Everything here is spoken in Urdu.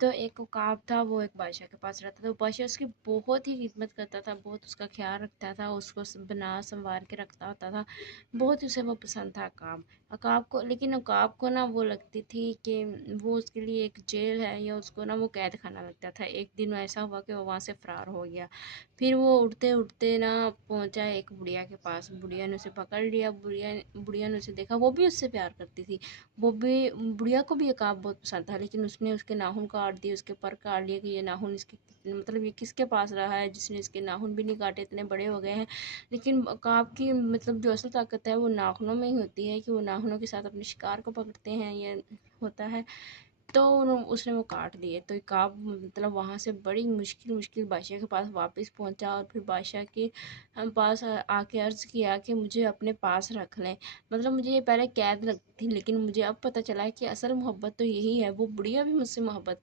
تو ایک عقاب تھا، وہ ایک بادشاہ کے پاس رہتا تھا، بادشاہ اس کی بہت ہی خدمت کرتا تھا، بہت اس کا خیال رکھتا تھا، اس کو بنا سنوار کے رکھتا ہوتا تھا، بہت اسے وہ پسند تھا عقاب کو. لیکن عقاب کو نا وہ لگتی تھی کہ وہ اس کے لیے ایک جیل ہے، یا اس کو نا وہ قید خانہ لگتا تھا. ایک دن ایسا ہوا کہ وہ وہاں سے فرار ہو گیا. پھر وہ اڑتے اڑتے نا پہنچا ایک بڑھیا کے پاس. بڑھیا نے اسے پکڑ لیا. بڑھیا نے اسے دیکھا، وہ بھی اس سے پیار کرتی تھی. وہ بھی بڑھیا کو بھی عقاب بہت پسند تھا، لیکن اس نے اس کے ناخن کاٹ دیے، اس کے پر کاٹ لیے کہ یہ ناخن اس کے مطلب یہ کس کے پاس رہا ہے جس نے اس کے ناخن بھی نہیں کاٹے، اتنے بڑے ہو گئے ہیں. لیکن عقاب کی مطلب جو اصل طاقت ہے وہ ناخنوں میں ہی ہوتی ہے، کہ وہ ناخنوں کے ساتھ اپنے شکار کو پکڑتے ہیں، یہ ہوتا ہے. تو اس نے وہ کاٹ دیے. تو عقاب مطلب وہاں سے بڑی مشکل بادشاہ کے پاس واپس پہنچا، اور پھر بادشاہ کے پاس آ کے عرض کیا کہ مجھے اپنے پاس رکھ لیں. مطلب مجھے یہ پہلے قید لگتی تھی، لیکن مجھے اب پتہ چلا ہے کہ اصل محبت تو یہی ہے. وہ بڑھیا بھی مجھ سے محبت